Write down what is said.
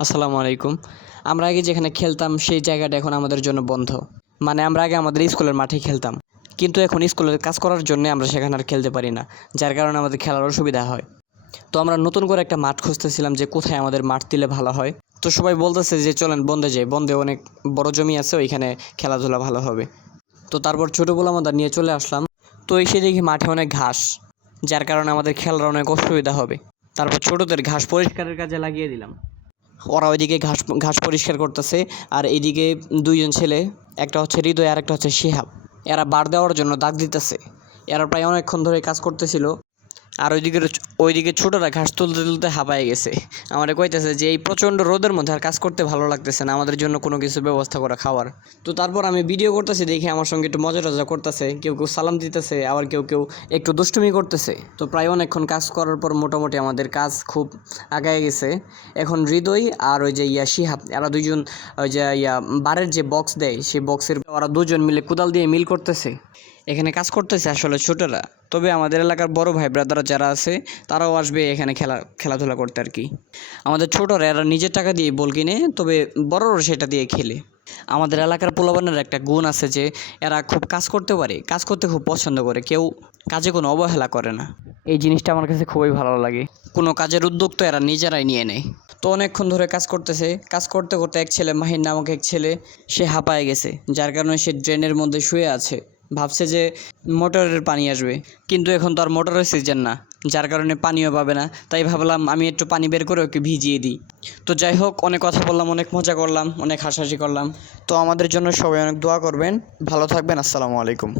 আসসালামু আলাইকুম। আমরা আগে যেখানে খেলতাম সেই জায়গাটা এখন আমাদের জন্য বন্ধ। মানে আমরা আগে আমাদের স্কুলের মাঠেই খেলতাম। কিন্তু এখন স্কুলের কাজ করার জন্যে আমরা সেখানে আর খেলতে পারি না। যার কারণে আমাদের খেলার অসুবিধা হয়। তো আমরা নতুন করে একটা মাঠ খুঁজতেছিলাম যে কোথায় আমাদের মাঠ দিলে ভালো হয়। তো সবাই বলতেছে যে চলেন বন্ধে যাই। বন্ধে অনেক বড় জমি আছে, ওইখানে খেলাধুলা ভালো হবে। তো তারপর ছোটো পোলাপানদের নিয়ে চলে আসলাম। তো এসে দেখি মাঠে অনেক ঘাস, যার কারণে আমাদের খেলার অনেক অসুবিধা হবে। তারপর ছোটোদের ঘাস পরিষ্কারের কাজে লাগিয়ে দিলাম। ওরা ওইদিকে ঘাস ঘাস পরিষ্কার করতেছে, আর এইদিকে দুইজন ছেলে, একটা হচ্ছে হৃদয় আর একটা হচ্ছে শিহাব, এরা বার দেওয়ার জন্য দাগ দিতেছে। এরা প্রায় অনেকক্ষণ ধরে কাজ করতেছিল। আর ওইদিকে ছোটরা ঘাস তুলতে তুলতে হাঁপায়ে গেছে। আমারে কইতেছে যে এই প্রচণ্ড রোদের মধ্যে আর কাজ করতে ভালো লাগতেছে না, আমাদের জন্য কোনো কিছু ব্যবস্থা করা খাওয়ার। তো তারপর আমি ভিডিও করতেছি, দেখে আমার সঙ্গে একটু মজা টজা করতেছে, কেউ কেউ সালাম দিতেছে, আবার কেউ কেউ একটু দুষ্টুমি করতেছে। তো প্রায় অনেকক্ষণ কাজ করার পর মোটামুটি আমাদের কাজ খুব আগায় গেছে। এখন হৃদয় আর ওই যে শিহাব, এরা দুইজন ওই যে বারের যে বক্স দেয় সেই বক্সের ওরা দুজন মিলে কোদাল দিয়ে মিল করতেছে। এখানে কাজ করতেছে আসলে ছোটরা। তবে আমাদের এলাকার বড় ভাই ব্রাদাররা যারা আছে তারাও আসবে এখানে খেলাধুলা করতে আর কি। আমাদের ছোটরা এরা নিজের টাকা দিয়ে বল কিনে, তবে বড়রা সেটা দিয়ে খেলে। আমাদের এলাকার পোলাপানের একটা গুণ আছে যে এরা খুব কাজ করতে পারে, কাজ করতে খুব পছন্দ করে, কেউ কাজে কোনো অবহেলা করে না। এই জিনিসটা আমার কাছে খুবই ভালো লাগে। কোনো কাজের উদ্যোগ তো এরা নিজেরাই নিয়ে নেয়। তো অনেকক্ষণ ধরে কাজ করতেছে, কাজ করতে করতে এক ছেলে, মাহির নামক এক ছেলে, সে হাঁপায়ে গেছে। যার কারণে সে ড্রেনের মধ্যে শুয়ে আছে, ভাবছে যে মোটরের পানি আসবে। কিন্তু এখন তো আর মোটরের সিজন না, যার কারণে পানিও পাবে না। তাই ভাবলাম আমি একটু পানি বের করে ওকে ভিজিয়ে দিই। তো যাই হোক, অনেক কথা বললাম, অনেক মজা করলাম, অনেক হাসাহাসি করলাম। তো আমাদের জন্য সবাই অনেক দোয়া করবেন। ভালো থাকবেন। আসসালামু আলাইকুম।